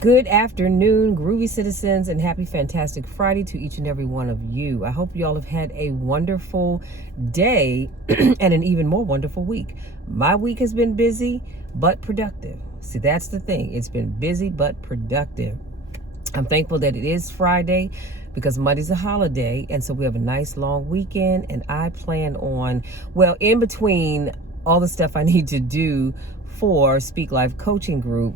Good afternoon, groovy citizens, and happy fantastic Friday to each and every one of you. I hope you all have had a wonderful day and an even more wonderful week. My week has been busy but productive. See, that's the thing. It's been busy but productive. I'm thankful that it is Friday because Monday's a holiday, and so we have a nice long weekend, and I plan on, well, in between all the stuff I need to do for Speak Life Coaching Group,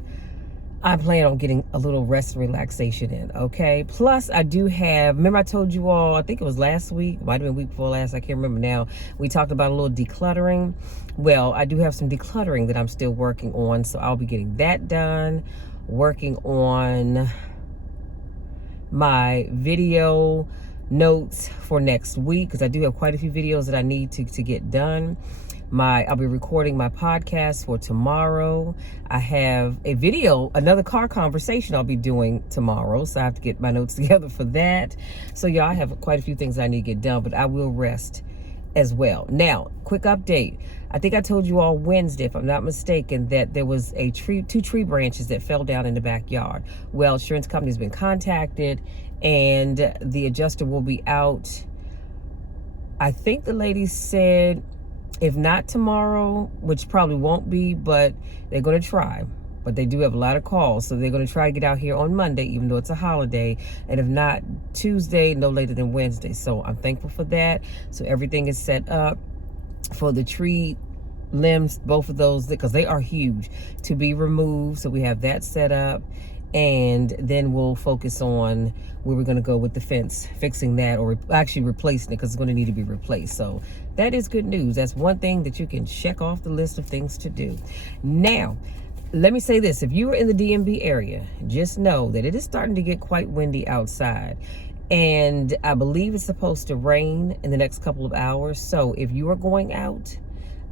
I plan on getting a little rest and relaxation in, okay? Plus, I do have, remember I told you all, I think it was last week, might have been week before last, I can't remember now. We talked about a little decluttering. Well, I do have some decluttering that I'm still working on, so I'll be getting that done, working on my video notes for next week, because I do have quite a few videos that I need to get done. I'll be recording my podcast for tomorrow. I have a video, another car conversation I'll be doing tomorrow, so I have to get my notes together for that. So yeah, I have quite a few things I need to get done, but I will rest as well. Now, quick update. I think I told you all Wednesday, if I'm not mistaken, that there was two tree branches that fell down in the backyard. Well, insurance company's been contacted, and the adjuster will be out. I think the lady said, if not tomorrow, which probably won't be, but they're going to try. But they do have a lot of calls, so they're going to try to get out here on Monday, even though it's a holiday. And if not, Tuesday, no later than Wednesday. So I'm thankful for that. So everything is set up for the tree limbs, both of those, because they are huge, to be removed. So we have that set up. And then we'll focus on where we're going to go with the fence, fixing that, or actually replacing it, because it's going to need to be replaced. So that is good news. That's one thing that you can check off the list of things to do. Now, let me say this. If you are in the DMV area, just know that it is starting to get quite windy outside. And I believe it's supposed to rain in the next couple of hours. So if you are going out,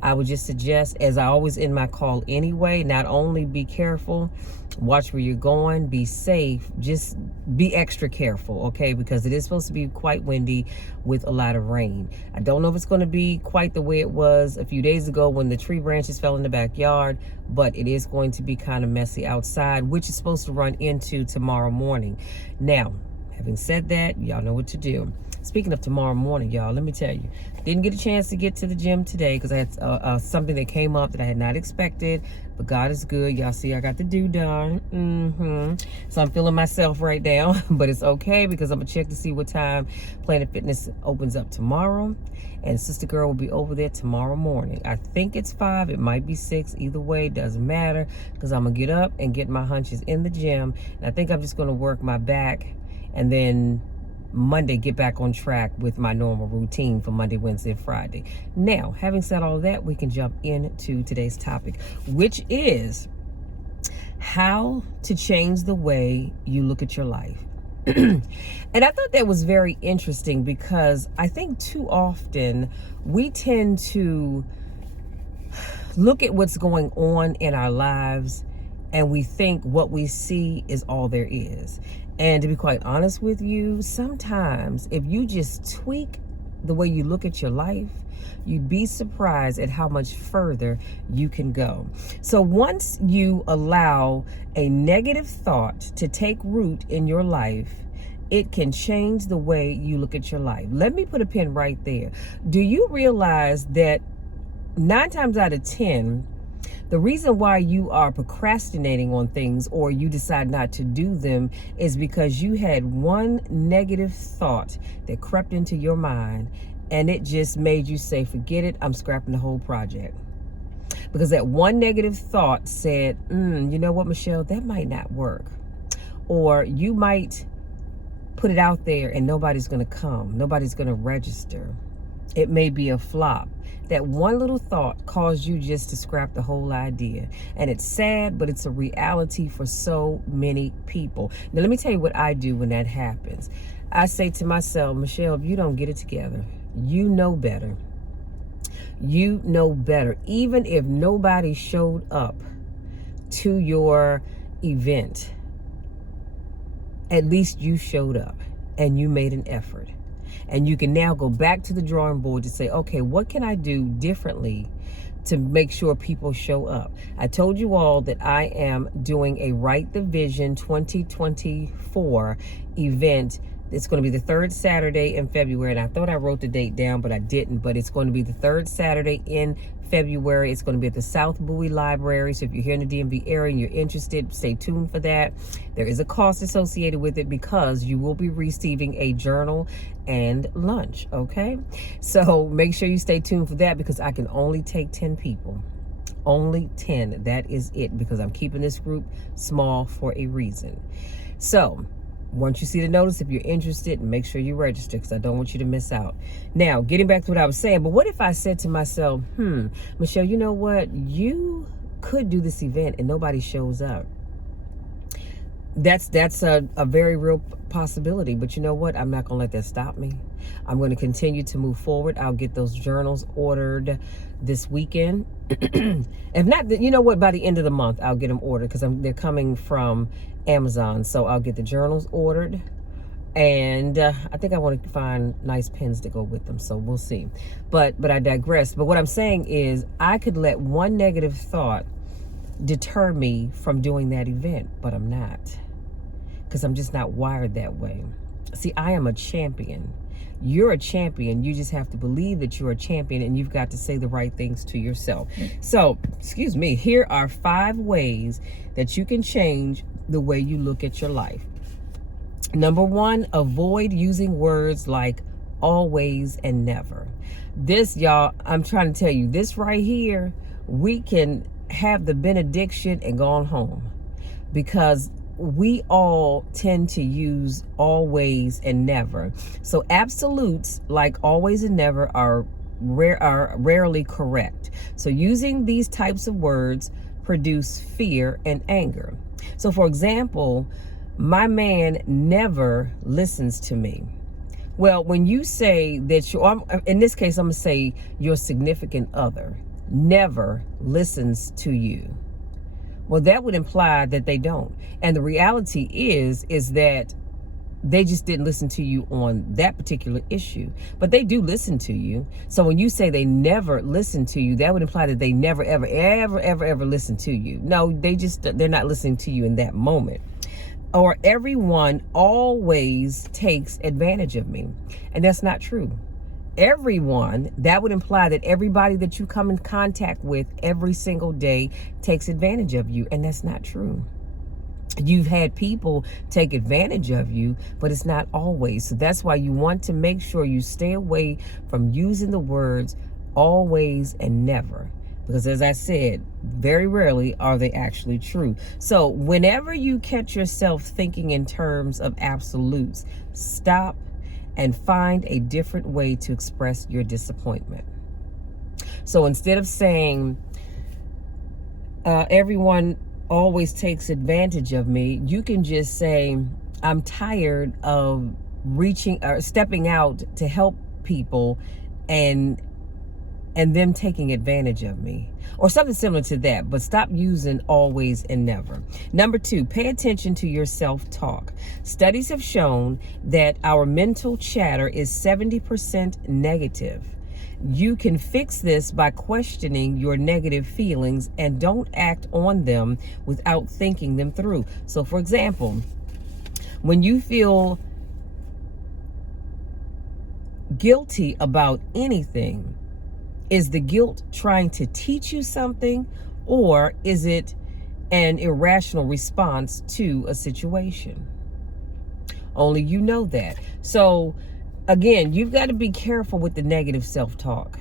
I would just suggest, as I always end my call anyway, not only be careful, watch where you're going, be safe, just be extra careful, okay? Because it is supposed to be quite windy with a lot of rain. I don't know if it's going to be quite the way it was a few days ago when the tree branches fell in the backyard, but it is going to be kind of messy outside, which is supposed to run into tomorrow morning. Now, having said that, y'all know what to do. Speaking of tomorrow morning, y'all, let me tell you, didn't get a chance to get to the gym today because I had something that came up that I had not expected, but God is good. Y'all see, I got the do done. So I'm feeling myself right now, but it's okay because I'm going to check to see what time Planet Fitness opens up tomorrow, and Sister Girl will be over there tomorrow morning. I think it's 5. It might be 6. Either way, doesn't matter because I'm going to get up and get my hunches in the gym, and I think I'm just going to work my back, and then Monday get back on track with my normal routine for Monday, Wednesday, and Friday. Now, having said all that, we can jump into today's topic, which is how to change the way you look at your life. And I thought that was very interesting because I think too often we tend to look at what's going on in our lives and we think what we see is all there is. And to be quite honest with you, sometimes if you just tweak the way you look at your life, you'd be surprised at how much further you can go. So once you allow a negative thought to take root in your life, it can change the way you look at your life. Let me put a pin right there. Do you realize that 9 times out of 10, the reason why you are procrastinating on things or you decide not to do them is because you had one negative thought that crept into your mind and it just made you say, forget it, I'm scrapping the whole project. Because that one negative thought said, you know what, Michelle, that might not work. Or you might put it out there and nobody's going to come. Nobody's going to register. It may be a flop. That one little thought caused you just to scrap the whole idea. And it's sad, but it's a reality for so many people. Now, let me tell you what I do when that happens. I say to myself, Michelle, if you don't get it together, you know better. You know better. Even if nobody showed up to your event, at least you showed up and you made an effort. And you can now go back to the drawing board to say, okay, what can I do differently to make sure people show up. I told you all that I am doing a Write the Vision 2024 event. It's going to be the third Saturday in February, and I thought I wrote the date down, but I didn't. But it's going to be the third Saturday in February. It's going to be at the South Bowie Library. So if you're here in the DMV area and you're interested, stay tuned for that. There is a cost associated with it because you will be receiving a journal and lunch, okay? So make sure you stay tuned for that because I can only take 10 people. Only 10. That is it, because I'm keeping this group small for a reason. So once you see the notice, if you're interested, make sure you register because I don't want you to miss out. Now, getting back to what I was saying, but what if I said to myself, Michelle, you know what? You could do this event and nobody shows up. That's a very real possibility. But you know what? I'm not going to let that stop me. I'm going to continue to move forward. I'll get those journals ordered this weekend. If not, you know what? By the end of the month, I'll get them ordered because they're coming from Amazon. So I'll get the journals ordered. And I think I want to find nice pens to go with them. So we'll see. But I digress. But what I'm saying is I could let one negative thought deter me from doing that event, but I'm not, because I'm just not wired that way. See, I am a champion. You're a champion. You just have to believe that you're a champion, and you've got to say the right things to yourself. So, excuse me, here are 5 ways that you can change the way you look at your life. Number 1, avoid using words like always and never. This, y'all, I'm trying to tell you, this right here, we can have the benediction and go on home, because we all tend to use always and never. So absolutes like always and never are rarely correct. So using these types of words produce fear and anger. So for example, my man never listens to me. Well, when you say that in this case, I'm gonna say your significant other never listens to you. Well, that would imply that they don't. And the reality is that they just didn't listen to you on that particular issue. But they do listen to you. So when you say they never listen to you, that would imply that they never, ever listen to you. No, they're not listening to you in that moment. Or everyone always takes advantage of me. And that's not true. Everyone, that would imply that everybody that you come in contact with every single day takes advantage of you, and that's not true. You've had people take advantage of you, but it's not always. So that's why you want to make sure you stay away from using the words always and never, because as I said, very rarely are they actually true. So whenever you catch yourself thinking in terms of absolutes, stop and find a different way to express your disappointment. So instead of saying everyone always takes advantage of me, you can just say, I'm tired of reaching or stepping out to help people and them taking advantage of me, or something similar to that. But stop using always and never. Number 2, pay attention to your self-talk. Studies have shown that our mental chatter is 70% negative. You can fix this by questioning your negative feelings and don't act on them without thinking them through. So for example, when you feel guilty about anything, is the guilt trying to teach you something, or is it an irrational response to a situation? Only you know that. So again, you've got to be careful with the negative self-talk.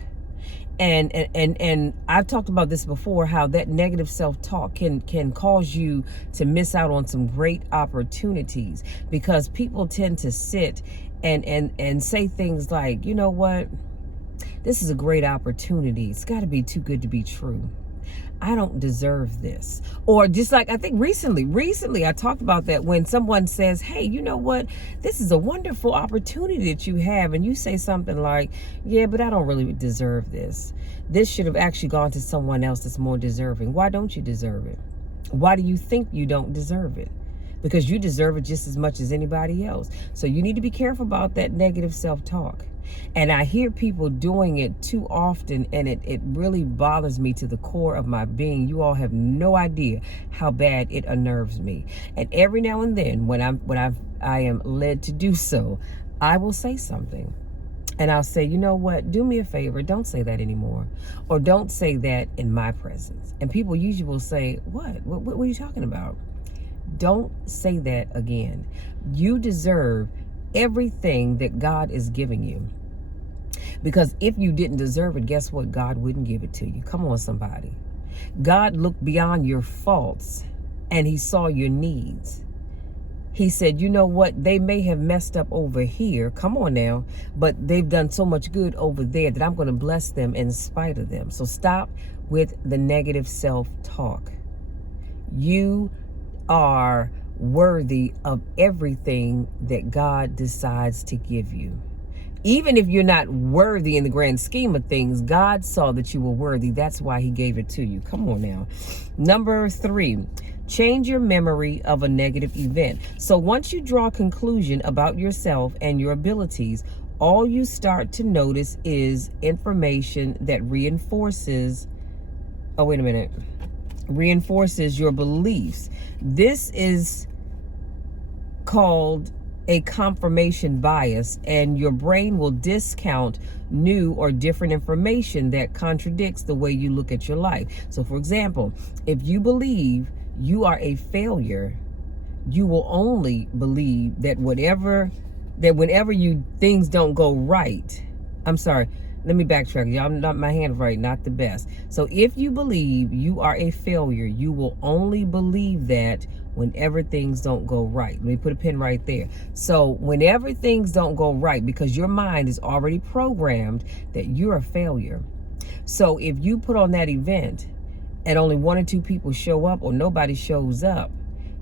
And I've talked about this before, how that negative self-talk can cause you to miss out on some great opportunities, because people tend to sit and say things like, you know what? This is a great opportunity. It's got to be too good to be true. I don't deserve this. Or just like, I think recently I talked about that, when someone says, hey, you know what? This is a wonderful opportunity that you have. And you say something like, yeah, but I don't really deserve this. This should have actually gone to someone else that's more deserving. Why don't you deserve it? Why do you think you don't deserve it? Because you deserve it just as much as anybody else. So you need to be careful about that negative self-talk. And I hear people doing it too often, and it really bothers me to the core of my being. You all have no idea how bad it unnerves me. And every now and then, when I am led to do so, I will say something. And I'll say, you know what, do me a favor, don't say that anymore. Or don't say that in my presence. And people usually will say, what are you talking about? Don't say that again. You deserve everything that God is giving you. Because if you didn't deserve it, guess what? God wouldn't give it to you. Come on, somebody. God looked beyond your faults and he saw your needs. He said, you know what? They may have messed up over here. Come on now. But they've done so much good over there that I'm going to bless them in spite of them. So stop with the negative self-talk. You are worthy of everything that God decides to give you. Even if you're not worthy in the grand scheme of things, God saw that you were worthy. That's why he gave it to you. Come on now. Number 3, change your memory of a negative event. So once you draw a conclusion about yourself and your abilities, all you start to notice is information that reinforces your beliefs. This is called a confirmation bias, and your brain will discount new or different information that contradicts the way you look at your life. So for example, if you believe you are a failure, you will only believe that whenever things don't go right. I'm sorry, let me backtrack. Y'all, not my hand right, not the best. So if you believe you are a failure, you will only believe that whenever things don't go right. Let me put a pin right there. So whenever things don't go right, because your mind is already programmed that you're a failure. So if you put on that event and only 1 or 2 people show up or nobody shows up,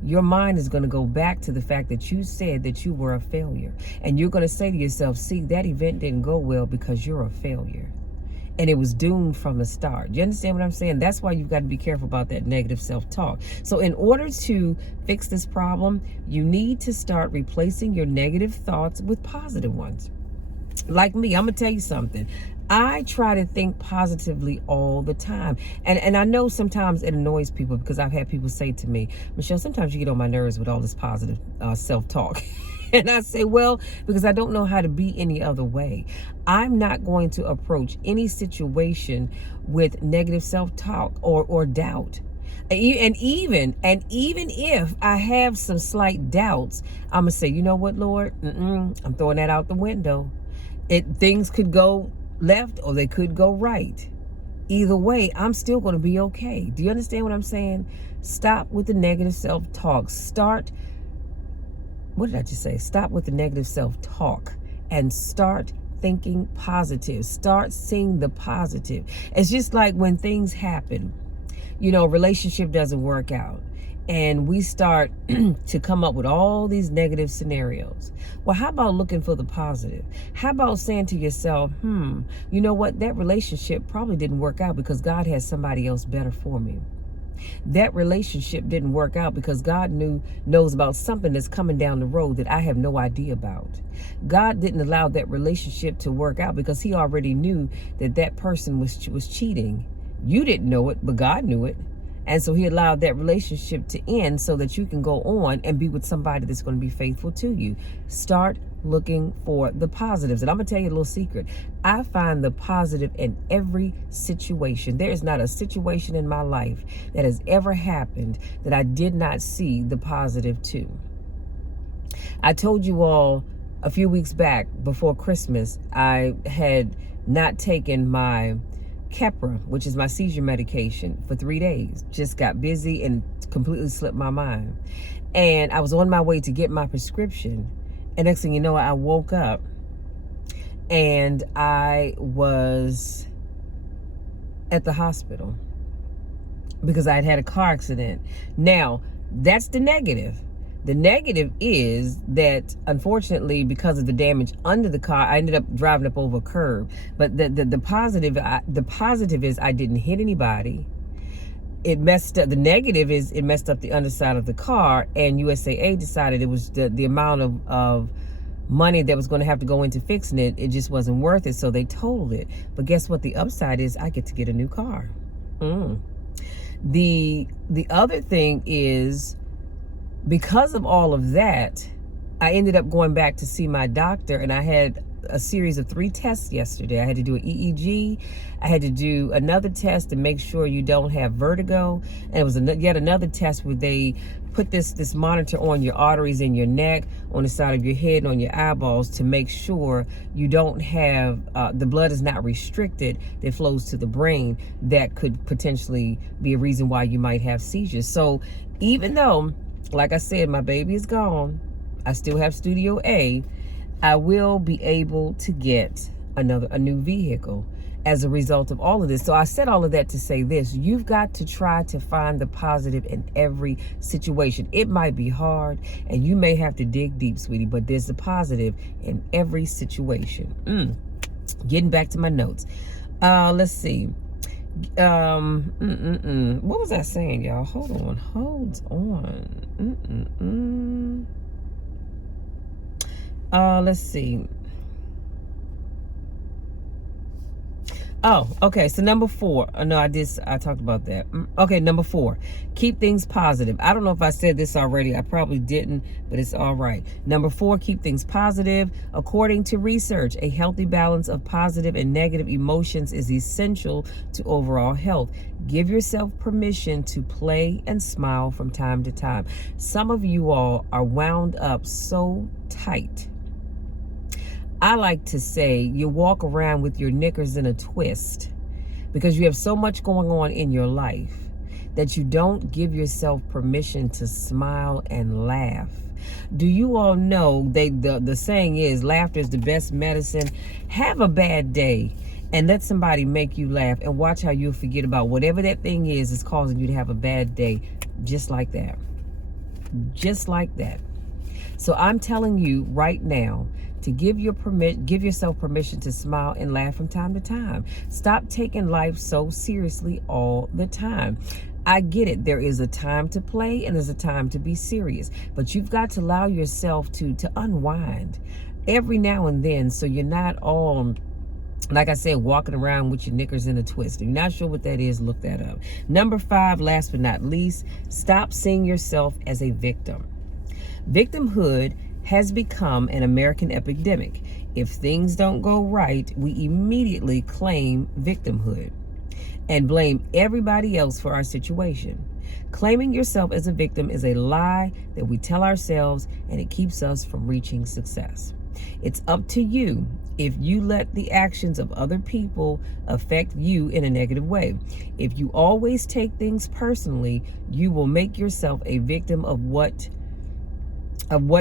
your mind is going to go back to the fact that you said that you were a failure. And you're going to say to yourself, see, that event didn't go well because you're a failure. And it was doomed from the start. You understand what I'm saying? That's why you've got to be careful about that negative self-talk. So in order to fix this problem, you need to start replacing your negative thoughts with positive ones. Like me, I'm going to tell you something. I try to think positively all the time. And I know sometimes it annoys people, because I've had people say to me, Michelle, sometimes you get on my nerves with all this positive self-talk. And I say, well, because I don't know how to be any other way. I'm not going to approach any situation with negative self-talk or doubt. And even if I have some slight doubts, I'm going to say, you know what, Lord, I'm throwing that out the window. Things could go left or they could go right. Either way, I'm still going to be okay. Do you understand what I'm saying? Stop with the negative self-talk. Stop with the negative self-talk and start thinking positive. Start seeing the positive. It's just like when things happen, relationship doesn't work out, and we start to come up with all these negative scenarios. Well, how about looking for the positive? How about saying to yourself, you know what? That relationship probably didn't work out because God has somebody else better for me. That relationship didn't work out because God knows about something that's coming down the road that I have no idea about. God didn't allow that relationship to work out because he already knew that person was cheating. You didn't know it, but God knew it. And so he allowed that relationship to end so that you can go on and be with somebody that's going to be faithful to you. Start looking for the positives. And I'm going to tell you a little secret. I find the positive in every situation. There is not a situation in my life that has ever happened that I did not see the positive to. I told you all a few weeks back before Christmas, I had not taken my Keppra, which is my seizure medication, for 3 days. Just got busy and completely slipped my mind. And I was on my way to get my prescription. And next thing you know, I woke up and I was at the hospital because I had had a car accident. Now, that's the negative. The negative is that, unfortunately, because of the damage under the car, I ended up driving up over a curb. But the positive is I didn't hit anybody. It messed up. The negative is it messed up the underside of the car, and USAA decided it was the amount of money that was going to have to go into fixing it. It just wasn't worth it, so they totaled it. But guess what? The upside is I get to get a new car. The other thing is, because of all of that, I ended up going back to see my doctor, and I had a series of 3 tests yesterday. I had to do an EEG. I had to do another test to make sure you don't have vertigo. And it was yet another test where they put this monitor on your arteries in your neck, on the side of your head, and on your eyeballs to make sure you don't have, the blood is not restricted that flows to the brain that could potentially be a reason why you might have seizures. So even though, like I said, my baby is gone, I still have Studio A, I will be able to get a new vehicle as a result of all of this. So I said all of that to say this: you've got to try to find the positive in every situation. It might be hard and you may have to dig deep, sweetie, but there's a positive in every situation. Getting back to my notes. Let's see. What was I saying, y'all? Hold on. Let's see. Oh, okay. So number 4. No, I talked about that. Okay, number 4. Keep things positive. I don't know if I said this already. I probably didn't, but it's all right. Number 4, keep things positive. According to research, a healthy balance of positive and negative emotions is essential to overall health. Give yourself permission to play and smile from time to time. Some of you all are wound up so tight. I like to say you walk around with your knickers in a twist because you have so much going on in your life that you don't give yourself permission to smile and laugh. Do you all know the saying is laughter is the best medicine? Have a bad day and let somebody make you laugh, and watch how you'll forget about whatever that thing is causing you to have a bad day, just like that. Just like that. So I'm telling you right now to give yourself permission to smile and laugh from time to time. Stop taking life so seriously all the time. I get it. There is a time to play and there's a time to be serious, but you've got to allow yourself to unwind every now and then, so you're not all, like I said, walking around with your knickers in a twist. If you're not sure what that is, look that up. Number 5, last but not least, stop seeing yourself as a victim. Victimhood has become an American epidemic. If things don't go right, we immediately claim victimhood and blame everybody else for our situation. Claiming yourself as a victim is a lie that we tell ourselves, and it keeps us from reaching success. It's up to you if you let the actions of other people affect you in a negative way. If you always take things personally, you will make yourself a victim of what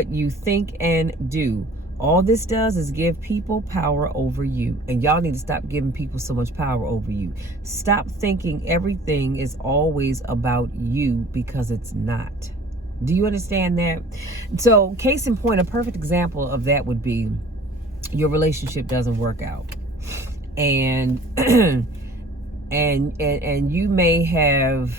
you think and do. All this does is give people power over you. And y'all need to stop giving people so much power over you. Stop thinking everything is always about you, because it's not. Do you understand that? So, case in point, a perfect example of that would be your relationship doesn't work out. And and you may have,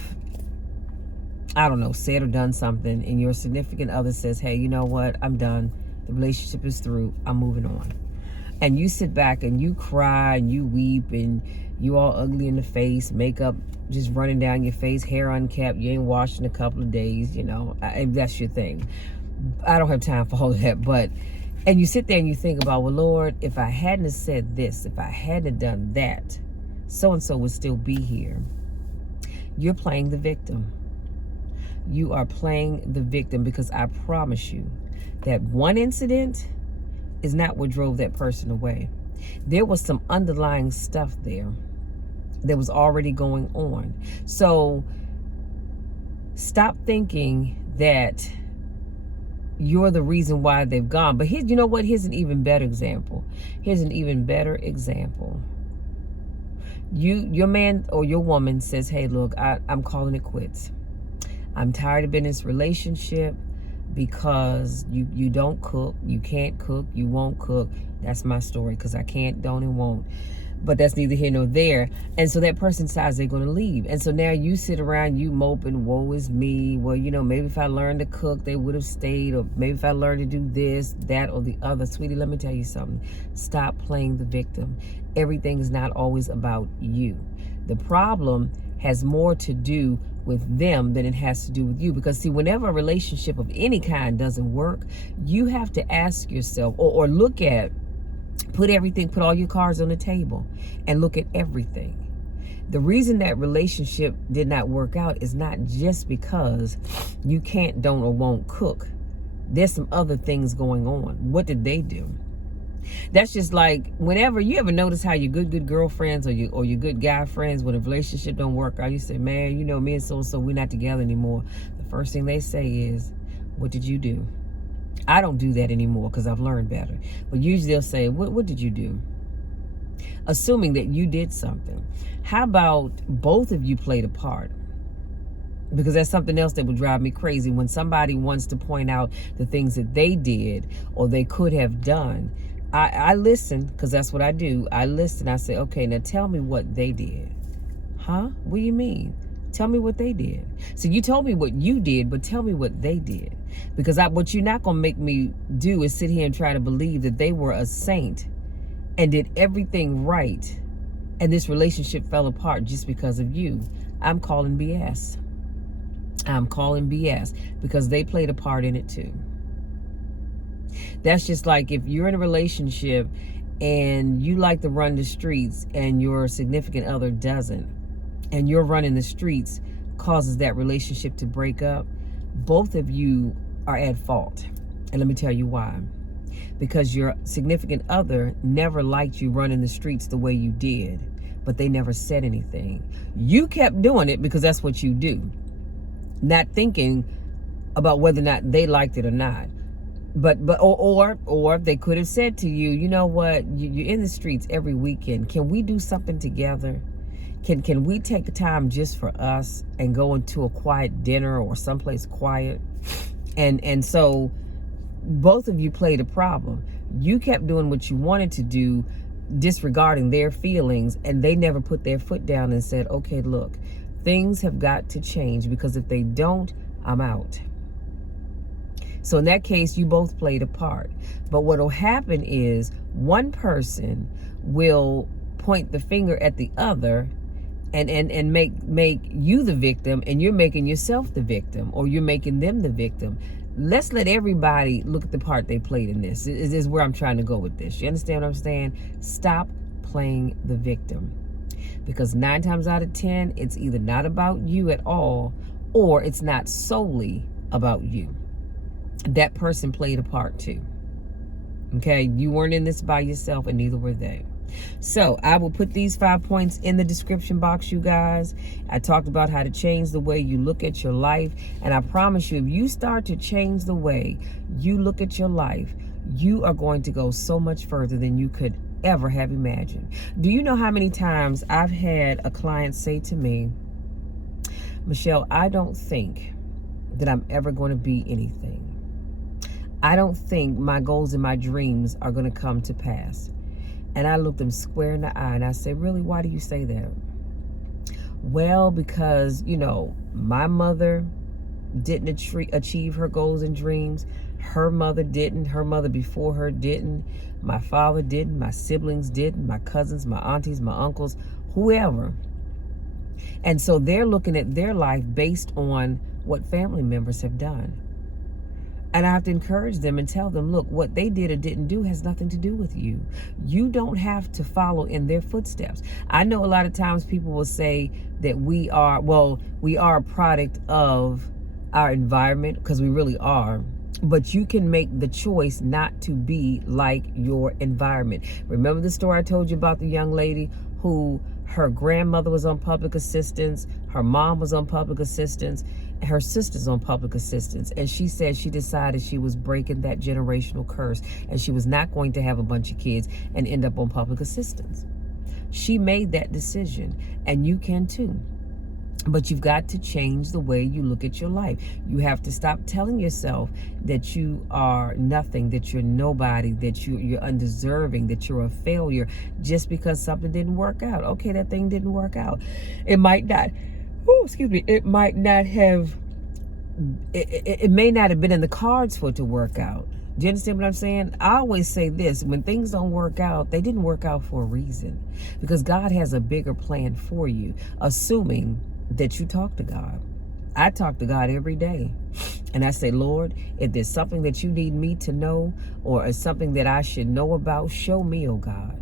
I don't know, said or done something, and your significant other says, hey, you know what? I'm done. The relationship is through. I'm moving on. And you sit back and you cry and you weep and you all ugly in the face, makeup just running down your face, hair unkept, you ain't washed in a couple of days, you know, if that's your thing. I don't have time for all of that, but, and you sit there and you think about, well, Lord, if I hadn't have said this, if I hadn't have done that, so-and-so would still be here. You're playing the victim. You are playing the victim, because I promise you that one incident is not what drove that person away. There was some underlying stuff there that was already going on. So stop thinking that you're the reason why they've gone. But here, you know what? Here's an even better example. Your man or your woman says, hey, look, I'm calling it quits. I'm tired of being in this relationship because you don't cook, you can't cook, you won't cook. That's my story, because I can't, don't, and won't. But that's neither here nor there. And so that person decides they're going to leave. And so now you sit around, you moping, woe is me. Well, maybe if I learned to cook, they would have stayed. Or maybe if I learned to do this, that, or the other. Sweetie, let me tell you something. Stop playing the victim. Everything is not always about you. The problem has more to do with them than it has to do with you. Because see, whenever a relationship of any kind doesn't work, you have to ask yourself or look at, put all your cards on the table and look at everything. The reason that relationship did not work out is not just because you can't, don't, or won't cook. There's some other things going on. What did they do? That's just like whenever you ever notice how your good girlfriends or your good guy friends, when a relationship don't work out, you say, man, me and so we're not together anymore. The first thing they say is, what did you do? I don't do that anymore because I've learned better. But usually they'll say, what did you do? Assuming that you did something. How about both of you played a part? Because that's something else that would drive me crazy. When somebody wants to point out the things that they did or they could have done, I listen, because that's what I do. I listen. I say, okay, now tell me what they did. Huh? What do you mean? Tell me what they did. So you told me what you did, but tell me what they did. Because what you're not going to make me do is sit here and try to believe that they were a saint and did everything right, and this relationship fell apart just because of you. I'm calling BS. I'm calling BS because they played a part in it too. That's just like if you're in a relationship and you like to run the streets and your significant other doesn't, and your running the streets causes that relationship to break up, both of you are at fault. And let me tell you why. Because your significant other never liked you running the streets the way you did, but they never said anything. You kept doing it because that's what you do, not thinking about whether or not they liked it or not. Or they could have said to you, you know what, you're in the streets every weekend. Can we do something together? Can we take the time just for us and go into a quiet dinner or someplace quiet? And so both of you played a problem. You kept doing what you wanted to do, disregarding their feelings, and they never put their foot down and said, okay, look, things have got to change, because if they don't, I'm out. So in that case, you both played a part. But what will happen is one person will point the finger at the other and make you the victim, and you're making yourself the victim, or you're making them the victim. Let's let everybody look at the part they played in this. This is where I'm trying to go with this. You understand what I'm saying? Stop playing the victim. Because 9 times out of 10, it's either not about you at all, or it's not solely about you. That person played a part too. Okay? You weren't in this by yourself, and neither were they. So I will put these 5 points in the description box, you guys. I talked about how to change the way you look at your life. And I promise you, if you start to change the way you look at your life, you are going to go so much further than you could ever have imagined. Do you know how many times I've had a client say to me, Michelle, I don't think that I'm ever going to be anything. I don't think my goals and my dreams are going to come to pass. And I looked them square in the eye and I said, really, why do you say that? Well, because, my mother didn't achieve her goals and dreams. Her mother didn't. Her mother before her didn't. My father didn't. My siblings didn't. My cousins, my aunties, my uncles, whoever. And so they're looking at their life based on what family members have done. And I have to encourage them and tell them, look, what they did or didn't do has nothing to do with you. You don't have to follow in their footsteps. I know a lot of times people will say that we are a product of our environment, because we really are. But you can make the choice not to be like your environment. Remember the story I told you about the young lady who her grandmother was on public assistance, her mom was on public assistance, her sister's on public assistance, and she said she decided she was breaking that generational curse and she was not going to have a bunch of kids and end up on public assistance. She made that decision, and you can too. But you've got to change the way you look at your life. You have to stop telling yourself that you are nothing, that you're nobody, that you're undeserving, that you're a failure just because something didn't work out. Okay, that thing didn't work out. It might not, it might not have, it may not have been in the cards for it to work out. Do you understand what I'm saying? I always say this: when things don't work out, they didn't work out for a reason, because God has a bigger plan for you, assuming that you talk to God. I talk to God every day, and I say, Lord, if there's something that you need me to know, or something that I should know about, show me, oh God,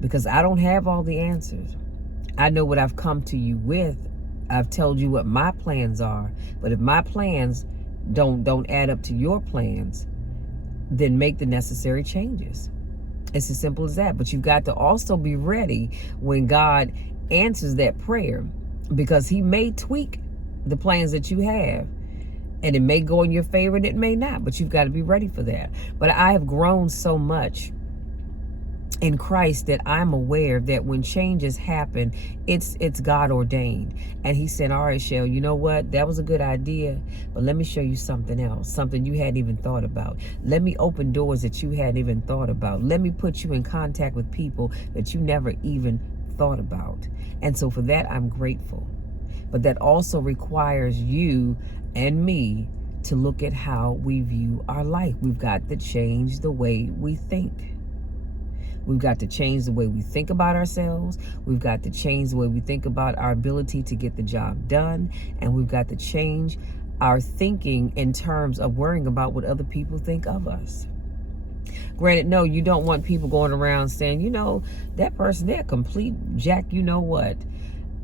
because I don't have all the answers. I know what I've come to you with. I've told you what my plans are, but if my plans don't add up to your plans, then make the necessary changes. It's as simple as that. But you've got to also be ready when God answers that prayer, because he may tweak the plans that you have, and it may go in your favor and it may not, but you've got to be ready for that. But I have grown so much in Christ that I'm aware that when changes happen, it's God ordained. And he said, all right, Shell, you know what? That was a good idea, but let me show you something else, something you hadn't even thought about. Let me open doors that you hadn't even thought about. Let me put you in contact with people that you never even thought about. And so for that, I'm grateful. But that also requires you and me to look at how we view our life. We've got to change the way we think. We've got to change the way we think about ourselves. We've got to change the way we think about our ability to get the job done. And we've got to change our thinking in terms of worrying about what other people think of us. Granted, no, you don't want people going around saying, you know, that person, they're a complete jack, you know what.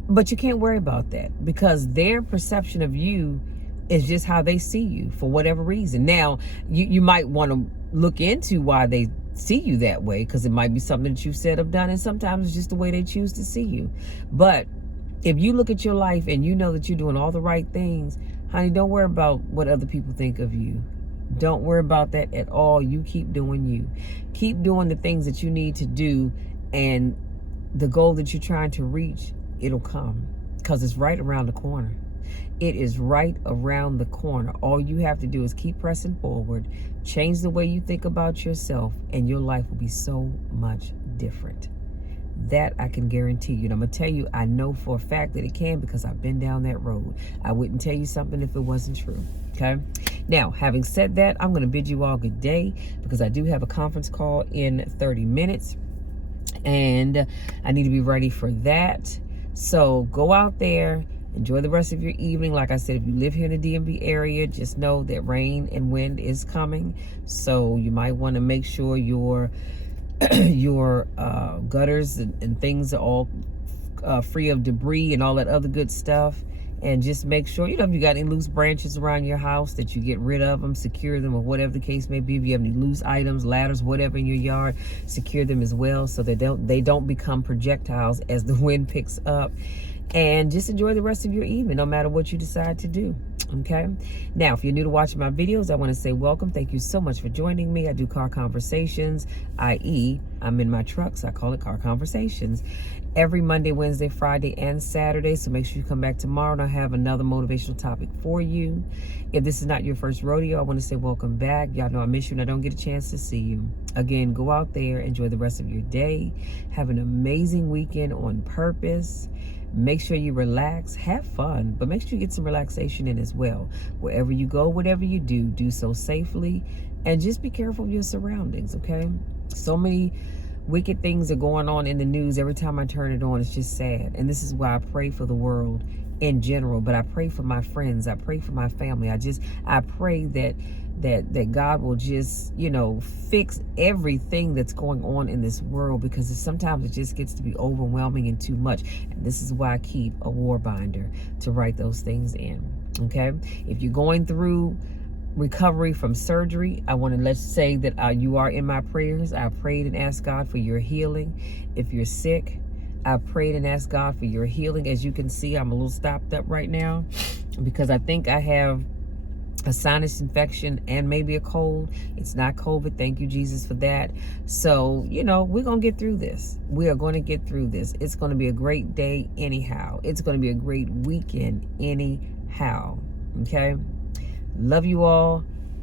But you can't worry about that, because their perception of you is just how they see you for whatever reason. Now, you might want to look into why they see you that way, because it might be something that you said or done, and sometimes it's just the way they choose to see you. But if you look at your life and you know that you're doing all the right things, honey, don't worry about what other people think of you. Don't worry about that at all. You keep doing you. Keep doing the things that you need to do, and the goal that you're trying to reach, it'll come, because it's right around the corner. It is right around the corner. All you have to do is keep pressing forward, change the way you think about yourself, and your life will be so much different. That I can guarantee you. And I'm going to tell you, I know for a fact that it can, because I've been down that road. I wouldn't tell you something if it wasn't true. Okay? Now, having said that, I'm going to bid you all good day, because I do have a conference call in 30 minutes, and I need to be ready for that. So go out there. Enjoy the rest of your evening. Like I said, if you live here in the DMV area, just know that rain and wind is coming. So you might want to make sure your gutters and things are all free of debris and all that other good stuff. And just make sure, you know, if you got any loose branches around your house, that you get rid of them, secure them, or whatever the case may be. If you have any loose items, ladders, whatever in your yard, secure them as well, so they don't become projectiles as the wind picks up. And just enjoy the rest of your evening, no matter what you decide to do. Okay? Now, if you're new to watching my videos, I want to say welcome. Thank you so much for joining me. I do car conversations, i.e., I'm in my truck, so I call it car conversations, every Monday, Wednesday, Friday, and Saturday. So make sure you come back tomorrow, and I'll have another motivational topic for you. If this is not your first rodeo, I want to say welcome back. Y'all know I miss you and I don't get a chance to see you. Again, go out there, enjoy the rest of your day. Have an amazing weekend on purpose. Make sure you relax, have fun, but make sure you get some relaxation in as well. Wherever you go, whatever you do so safely, and just be careful of your surroundings, okay? So many wicked things are going on in the news. Every time I turn it on, it's just sad. And this is why I pray for the world in general, but I pray for my friends. I pray for my family. I pray that God will just, you know, fix everything that's going on in this world, because sometimes it just gets to be overwhelming and too much. And this is why I keep a war binder to write those things in. Okay? If you're going through recovery from surgery, I want to let's say that you are in my prayers. I prayed and asked God for your healing. If you're sick, I prayed and asked God for your healing. As you can see, I'm a little stopped up right now, because I think I have a sinus infection and maybe a cold. It's not COVID. Thank you, Jesus, for that. So, we're going to get through this. We are going to get through this. It's going to be a great day anyhow. It's going to be a great weekend anyhow. Okay? Love you all,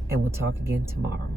and we'll talk again tomorrow.